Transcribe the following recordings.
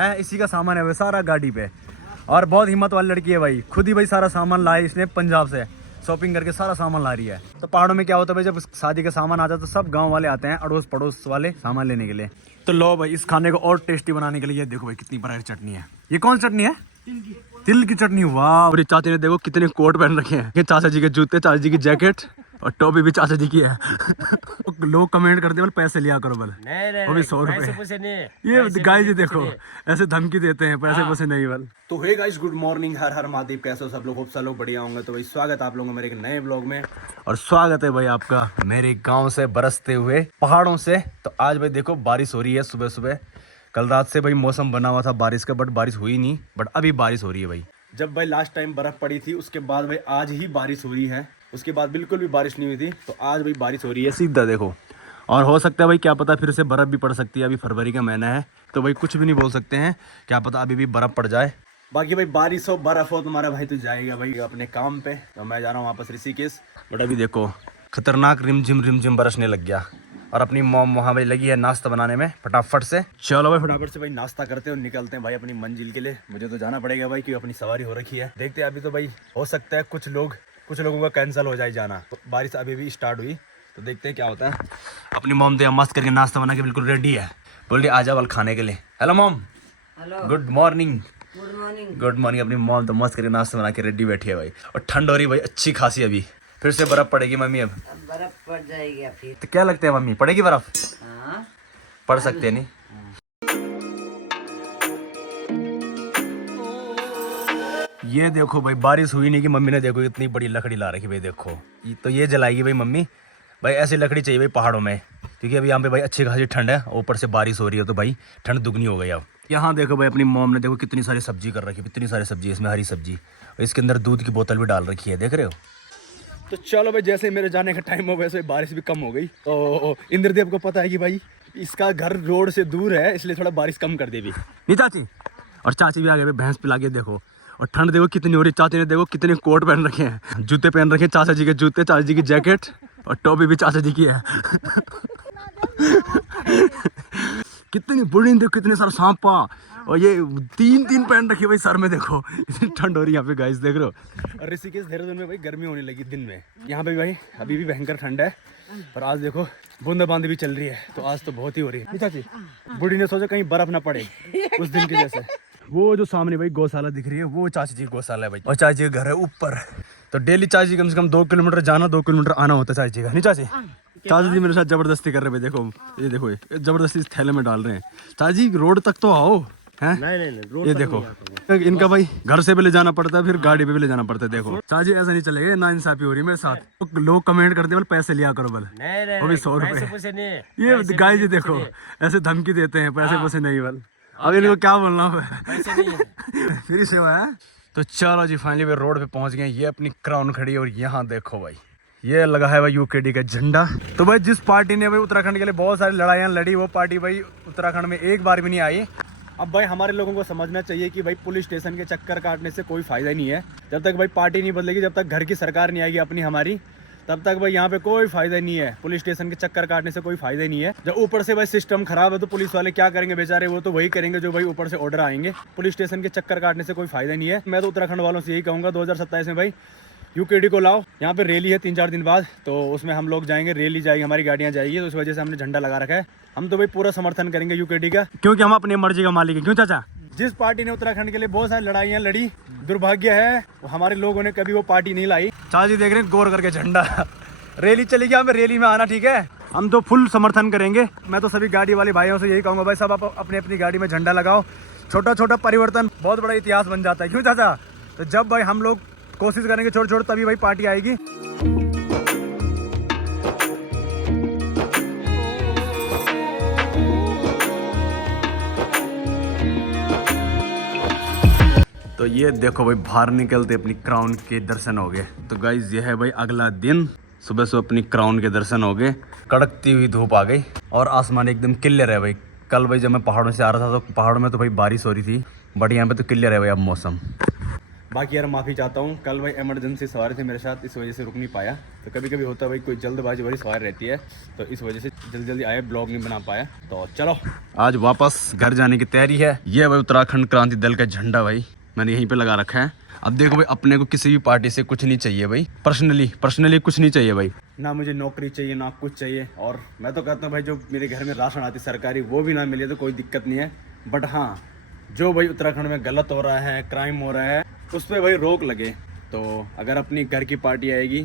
है, इसी का सामान है भाई सारा गाड़ी पे। और बहुत हिम्मत वाली लड़की है भाई, खुद ही भाई सारा सामान लाए इसने पंजाब से, शॉपिंग करके सारा सामान ला रही है। तो पहाड़ों में क्या होता है भाई, जब शादी का सामान आता है तो सब गांव वाले आते हैं, अड़ोस पड़ोस वाले सामान लेने के लिए। तो लो भाई इस खाने को और टेस्टी बनाने के लिए देखो भाई कितनी बड़ी चटनी है। ये कौन सी चटनी है? तिल की चटनी। वाह। और चाचा ने देखो कितने कोट पहन रखे हैं, ये चाचा जी के जूते, चाचा जी की जैकेट और टोपी भी चाचा जी की है। लोग कमेंट करते हैं पैसे लिया करो बल, वो भी 100 रुपए। ये गाइस जी देखो ऐसे धमकी देते हैं, पैसे नहीं बल। तो हे गाइस गुड मॉर्निंग, हर हर महादेव, कैसे हो सब लोग? होप सब लोग बढ़िया होंगे। तो भाई स्वागत है आप लोगों का मेरे एक नए ब्लॉग में, और स्वागत है भाई आपका मेरे गाँव से बरसते हुए पहाड़ों से। तो आज भाई देखो बारिश हो रही है सुबह सुबह। कल रात से भाई मौसम बना हुआ था बारिश का, बट बारिश हुई नहीं, बट अभी बारिश हो रही है भाई। जब भाई लास्ट टाइम बर्फ पड़ी थी उसके बाद भाई आज ही बारिश हो रही है, उसके बाद बिल्कुल भी बारिश नहीं हुई थी, तो आज भाई बारिश हो रही है सीधा देखो। और हो सकता है भाई क्या पता फिर से बर्फ़ भी पड़ सकती है, अभी फरवरी का महीना है तो भाई कुछ भी नहीं बोल सकते हैं, क्या पता अभी भी बर्फ़ पड़ जाए। बाकी भाई बारिश हो बर्फ़ हो तुम्हारा भाई तो जाएगा भाई अपने काम पे। तो मैं जा रहा हूँ वापस ऋषिकेश, बट अभी देखो खतरनाक रिमझिम बरसने लग गया। और अपनी मॉम वहाँ भाई लगी है नाश्ता बनाने में फटाफट से। चलो भाई फटाफट से भाई नाश्ता करते हैं और निकलते हैं भाई अपनी मंजिल के लिए। मुझे तो जाना पड़ेगा भाई क्योंकि अपनी सवारी हो रखी है। देखते हैं अभी तो भाई हो सकता है कुछ लोगों का कैंसिल हो जाए जाना, तो बारिश अभी भी स्टार्ट हुई तो देखते हैं क्या होता है। अपनी मॉम तो मस्त करके नाश्ता बना के बिल्कुल रेडी है, बोल रही आजा वाल खाने के लिए। Hello mom. Hello good morning. Good morning. अपनी मॉम तो मस्त करके नाश्ता बना के रेडी बैठी है भाई, और ठंड हो रही भाई अच्छी खासी। अभी फिर से बर्फ पड़ेगी मम्मी, अब बर्फ पड़ जाएगी फिर। तो क्या लगता है मम्मी पड़ेगी बर्फ? हाँ पड़ सकते हैं नहीं। ये देखो भाई बारिश हुई नहीं कि मम्मी ने देखो इतनी बड़ी लकड़ी ला रखी भाई, देखो तो ये जलाएगी भाई मम्मी। भाई ऐसी लकड़ी चाहिए भाई पहाड़ों में, क्योंकि अभी यहाँ पे भाई अच्छी खासी ठंड है, ऊपर से बारिश हो रही है तो भाई ठंड दुगनी हो गई। अब यहाँ देखो भाई अपनी मॉम ने देखो कितनी सारी सब्जी कर रखी है, इतनी सारी सब्जी, इसमें हरी सब्जी, और इसके अंदर दूध की बोतल भी डाल रखी है, देख रहे हो। तो चलो भाई जैसे मेरे जाने का टाइम हो वैसे बारिश भी कम हो गई। तो इंद्रदेव को पता है कि भाई इसका घर रोड से दूर है, इसलिए थोड़ा बारिश कम कर दे भी। नहीं चाची, और चाची भी आ गए भैंस पिला के देखो। और ठंड देखो कितनी हो रही, चाची ने देखो कितने कोट पहन रखे हैं, जूते पहन रखे हैं, चाचा जी के जूते, चाचा जी की जैकेट और टोपी भी चाचा जी की है। कितनी बड़ी देखो, कितने सारे सांपा, और ये तीन पहन रखी है भाई सर में, देखो इतनी ठंड हो रही है यहाँ पे गाइस, देख रहे हो। और ऋषिकेश देहरादून में भाई गर्मी होने लगी दिन में, यहाँ पे भाई अभी भी भयंकर ठंड है। और आज देखो बूंदाबांदी भी चल रही है, तो आज तो बहुत ही हो रही है। चाची बूढ़ी ने सोचा कहीं बर्फ ना पड़े उस दिन की जैसे। वो जो सामने भाई गौशाला दिख रही है वो चाची जी गौशाला है भाई, और चाची का घर है ऊपर। तो डेली चाची कम से कम 2 किलोमीटर जाना, 2 किलोमीटर आना होता है चाची जी का। नहीं चाची, चाची जी मेरे साथ जबरदस्ती कर रहे भाई, देखो ये देखो ये जबरदस्ती इस थैले में डाल रहे हैं। चाची रोड तक तो आओ हैं। नहीं ये देखो इनका भाई घर से भी ले जाना पड़ता है, फिर गाड़ी पे भी ले जाना पड़ता है। देखो चाची ऐसा नहीं चलेगा, ना इंसाफी हो रही है मेरे साथ। लोग कमेंट करते हैं पैसे लिया करो बल, वो भी 100 रुपए। ये गाइस जी देखो ऐसे धमकी देते हैं, पैसे नहीं बल। अब इनको क्या बोलना फ्री सेवा है। तो चलो जी फाइनली भाई रोड पे पहुंच गए। ये अपनी क्राउन खड़ी है, और यहाँ देखो भाई ये लगा है भाई यूकेडी का झंडा। तो भाई जिस पार्टी ने भाई उत्तराखंड के लिए बहुत सारी लड़ाइयाँ लड़ी, वो पार्टी भाई उत्तराखंड में एक बार भी नहीं आई। अब भाई हमारे लोगों को समझना चाहिए कि भाई पुलिस स्टेशन के चक्कर काटने से कोई फायदा नहीं है। जब तक भाई पार्टी नहीं बदलेगी, जब तक घर की सरकार नहीं आएगी अपनी हमारी, तब तक भाई यहाँ पे कोई फायदा नहीं है। पुलिस स्टेशन के चक्कर काटने से कोई फायदा नहीं है। जब ऊपर से भाई सिस्टम खराब है तो पुलिस वाले क्या करेंगे बेचारे, वो तो वही करेंगे जो भाई ऊपर से ऑर्डर आएंगे। पुलिस स्टेशन के चक्कर काटने से कोई फायदा नहीं है। मैं तो उत्तराखंड वालों से यही कहूँगा 2027 में भाई यूकेडी को लाओ। यहाँ पे रैली है 3-4 दिन बाद, तो उसमें हम लोग जाएंगे, रैली जाएगी, हमारी गाड़ियाँ जाएगी, तो उस वजह से हमने झंडा लगा रखा है। हम तो भाई पूरा समर्थन करेंगे यूकेडी का, क्योंकि हम अपनी मर्जी का मालिक है। क्यों चाचा? जिस पार्टी ने उत्तराखंड के लिए बहुत सारी लड़ाइयाँ लड़ी, दुर्भाग्य है हमारे लोगों ने कभी वो पार्टी नहीं लाई। चाची देख रहे हैं गौर करके झंडा, रैली चलेगी, हमें रैली में आना, ठीक है? हम तो फुल समर्थन करेंगे। मैं तो सभी गाड़ी वाले भाइयों से यही कहूँगा भाई सब आप अपनी अपनी गाड़ी में झंडा लगाओ। छोटा छोटा परिवर्तन बहुत बड़ा इतिहास बन जाता है। क्यों चाचा? तो जब भाई हम लोग कोशिश करेंगे छोड़ तभी भाई पार्टी आएगी। तो ये देखो भाई बाहर निकलते अपनी क्राउन के दर्शन हो गए। तो गाइज ये है भाई अगला दिन, सुबह से अपनी क्राउन के दर्शन हो गए। कड़कती हुई धूप आ गई और आसमान एकदम क्लियर है भाई। कल भाई जब मैं पहाड़ों से आ रहा था तो पहाड़ों में तो भाई बारिश हो रही थी, बट यहाँ पे तो क्लियर है भाई अब मौसम। बाकी यार माफ़ी चाहता हूँ, कल भाई इमरजेंसी सवारी थी मेरे साथ, इस वजह से रुक नहीं पाया। तो कभी कभी होता है भाई, कोई जल्दबाजी वाली सवारी रहती है, तो इस वजह से जल्दी जल्दी आए, ब्लॉग नहीं बना पाया। तो चलो आज वापस घर जाने की तैयारी है। ये भाई उत्तराखंड क्रांति दल का झंडा भाई मैंने यहीं पे लगा रखा है। अब देखो भाई, अपने को किसी भी पार्टी से कुछ नहीं चाहिए भाई, पर्सनली कुछ नहीं चाहिए भाई, ना मुझे नौकरी चाहिए ना कुछ चाहिए। और मैं तो कहता हूँ भाई, जो मेरे घर में राशन आती सरकारी वो भी ना मिले तो कोई दिक्कत नहीं है। बट हाँ, जो भाई उत्तराखंड में गलत हो रहा है, क्राइम हो रहा है, उस पर भाई रोक लगे। तो अगर अपनी घर की पार्टी आएगी,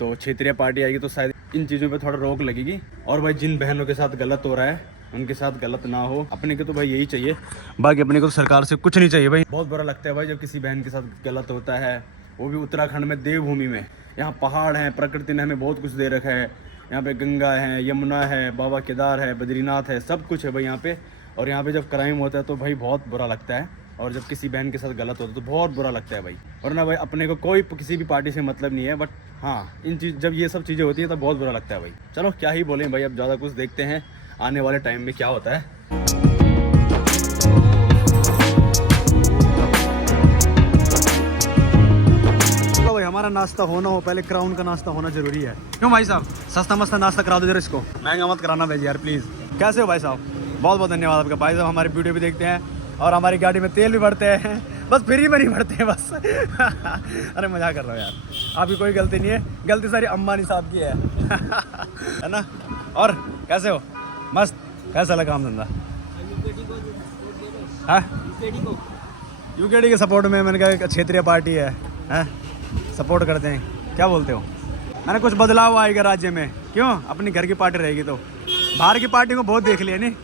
तो क्षेत्रीय पार्टी आएगी, तो शायद इन चीज़ों पे थोड़ा रोक लगेगी। और भाई जिन बहनों के साथ गलत हो रहा है उनके साथ गलत ना हो। अपने को तो भाई यही चाहिए, बाकी अपने को तो सरकार से कुछ नहीं चाहिए भाई। बहुत बुरा लगता है भाई जब किसी बहन के साथ गलत होता है, वो भी उत्तराखंड में, देवभूमि में। यहाँ पहाड़ हैं, प्रकृति ने हमें बहुत कुछ दे रखा है। यहाँ पे गंगा है, यमुना है, बाबा केदार है, बद्रीनाथ है, सब कुछ है भाई यहाँ पे। और यहाँ पे जब क्राइम होता है तो भाई बहुत बुरा लगता है। और जब किसी बहन के साथ गलत होता है तो बहुत बुरा लगता है भाई। वरना भाई अपने को कोई किसी भी पार्टी से मतलब नहीं है, बट हाँ इन चीज़ जब ये सब चीज़ें होती हैं तो बहुत बुरा लगता है भाई। चलो क्या ही बोलें भाई, अब ज़्यादा कुछ देखते हैं आने वाले टाइम में क्या होता है। तो भाई हमारा नाश्ता होना हो, पहले क्राउन का नाश्ता होना जरूरी है। क्यों भाई साहब, सस्ता मस्ता नाश्ता करा दो जरा इसको, महंगा मत कराना भाई यार प्लीज़। कैसे हो भाई साहब? बहुत बहुत धन्यवाद आपका। भाई साहब हमारी वीडियो भी देखते हैं और हमारी गाड़ी में तेल भी भरते हैं, बस फ्री में नहीं भरते हैं बस। अरे मजाक कर रहा हूँ यार, आपकी कोई गलती नहीं है, गलती सारी अंबानी साहब की है ना। और कैसे हो? मस्त। कैसा लगा काम धंधा? यूकेडी के सपोर्ट में मैंने कहा क्षेत्रीय पार्टी है, सपोर्ट करते हैं। क्या बोलते हो? मैंने कुछ बदलाव आएगा राज्य में, क्यों? अपनी घर की पार्टी रहेगी तो बाहर की पार्टी को बहुत देख लिया नहीं।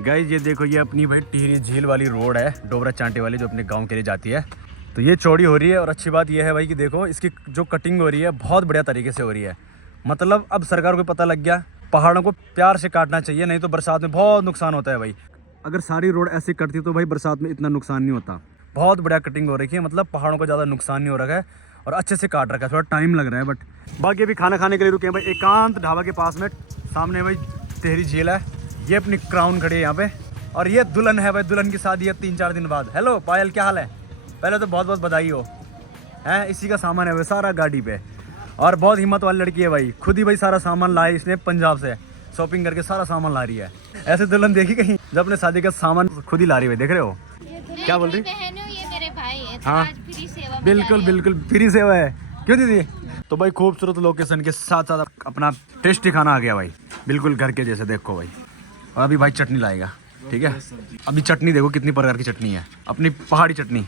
गाइस ये देखो, ये अपनी भाई टिहरी झील वाली रोड है, डोबरा चांटे वाली, जो अपने गांव के लिए जाती है। तो ये चौड़ी हो रही है और अच्छी बात ये है भाई कि देखो इसकी जो कटिंग हो रही है बहुत बढ़िया तरीके से हो रही है। मतलब अब सरकार को पता लग गया पहाड़ों को प्यार से काटना चाहिए, नहीं तो बरसात में बहुत नुकसान होता है भाई। अगर सारी रोड ऐसे कटती तो भाई बरसात में इतना नुकसान नहीं होता। बहुत बढ़िया कटिंग हो रखी है, मतलब पहाड़ों को ज़्यादा नुकसान नहीं हो रखा है और अच्छे से काट रखा है। थोड़ा टाइम लग रहा है बट बाकी अभी खाना खाने के लिए रुके हैं भाई एकांत ढाबा के पास में। सामने भाई टिहरी झील है, ये अपनी क्राउन खड़ी है यहाँ पे। और ये दुल्हन है भाई, दुल्हन की शादी है 3-4 दिन बाद। हेलो पायल, क्या हाल है? पहले तो बहुत बहुत बधाई हो। हैं इसी का सामान है भाई सारा गाड़ी पे, और बहुत हिम्मत वाली लड़की है भाई, खुद ही भाई सारा सामान लाई इसने पंजाब से, शॉपिंग करके सारा सामान ला रही है। ऐसे दुल्हन देखी कहीं जब अपने शादी का सामान खुद ही ला रही है, देख रहे हो? क्या बोल रही? ये मेरे भाई है, तो हाँ आज फ्री सेवा बिल्कुल बिल्कुल फ्री सेवा है। क्यों दीदी? तो भाई खूबसूरत लोकेशन के साथ साथ अपना टेस्टी खाना आ गया भाई, बिल्कुल घर के जैसे। देखो भाई, और अभी भाई चटनी लाएगा, ठीक है? अभी चटनी देखो कितनी प्रकार की चटनी है, अपनी पहाड़ी चटनी।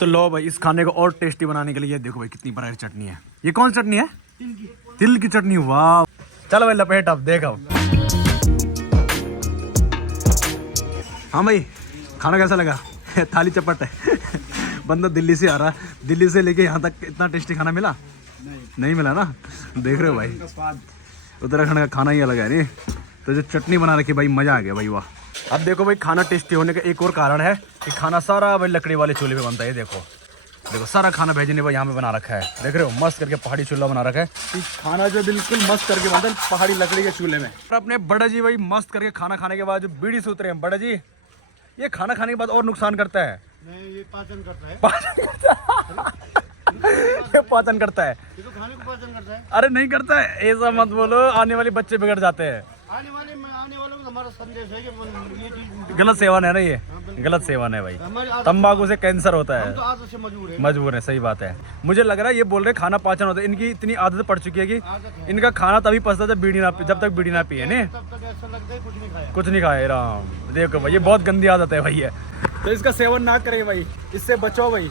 तो लो भाई, इस खाने को और टेस्टी बनाने के लिए देखो भाई कितनी प्रकार की चटनी है। ये कौन सी चटनी है? तिल की चटनी। वाह, चलो भाई लपेट अब देखो। हाँ भाई, खाना कैसा लगा? थाली चपट है। बंदा दिल्ली से आ रहा, दिल्ली से लेके यहाँ तक इतना टेस्टी खाना मिला? नहीं मिला ना। देख रहे हो भाई, उत्तराखंड का खाना ही अलग है नहीं। तो जो चटनी बना रखी भाई, मजा आ गया भाई, वाह। अब देखो भाई, खाना टेस्टी होने का एक और कारण है कि खाना सारा भाई लकड़ी वाले चूल्हे पे बनता है। देखो देखो सारा खाना भेजने भाई यहाँ पे बना रखा है, देख रहे हो? मस्त करके पहाड़ी चूल्हा बना रखा है। खाना जो बिल्कुल मस्त करके बनता है पहाड़ी लकड़ी के चूल्हे में। और अपने बड़ा जी भाई मस्त करके खाना खाने के बाद जो बीड़ी से उतरे हैं, बड़ा जी ये खाना खाने के बाद और नुकसान करता है? नहीं, ये पाचन करता है। ये पाचन करता है? ये तो खाने को पाचन करता है। अरे नहीं करता है, ऐसा मत बोलो, आने वाले बच्चे बिगड़ जाते हैं। आने वालों को हमारा संदेश है कि ये चीज गलत सेवन है ना, ये गलत सेवन है भाई। तंबाकू से कैंसर होता है, तो आदत से मजबूर है। सही बात है। मुझे लग रहा है ये बोल रहे खाना पाचन होता है, इनकी इतनी आदत पड़ चुकी है कि इनका खाना तभी पचता है जब तक बीड़ी ना पिए। नहीं तब तक ऐसा लगता है कुछ नहीं खाए। राम देखो भाई, ये बहुत गंदी आदत है भाई है, तो इसका सेवन ना करें भाई, इससे बचो भाई।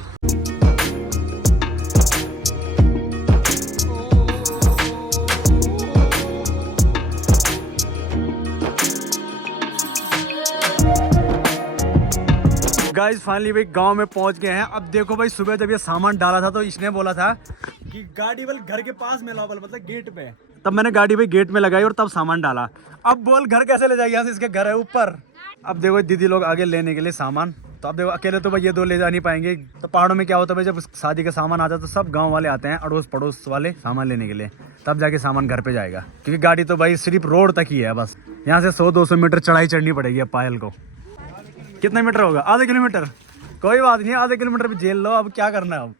गाइस फाइनली भाई गांव में पहुंच गए हैं। अब देखो भाई, सुबह जब ये सामान डाला था तो इसने बोला था कि गाड़ी बल घर के पास में लाओ, बल मतलब गेट पे। तब मैंने गाड़ी भाई गेट में लगाई और तब सामान डाला। अब बोल घर कैसे ले जाएगी? यहाँ से इसके घर है ऊपर। अब देखो दीदी लोग आगे लेने के लिए सामान, तो अब देखो अकेले तो भाई ये 2 ले जा नहीं पाएंगे। तो पहाड़ों में क्या होता है भाई, जब शादी का सामान आता है तो सब गांव वाले आते हैं, अड़ोस पड़ोस वाले सामान लेने के लिए, तब जाके सामान घर पे जाएगा। क्योंकि गाड़ी तो भाई सिर्फ रोड तक ही है, बस यहाँ से 100-200 मीटर चढ़ाई चढ़नी पड़ेगी अब पायल को। कितने मीटर होगा? आधे किलोमीटर। कोई बात नहीं, आधे किलोमीटर भी झेल लो, अब क्या करना है अब।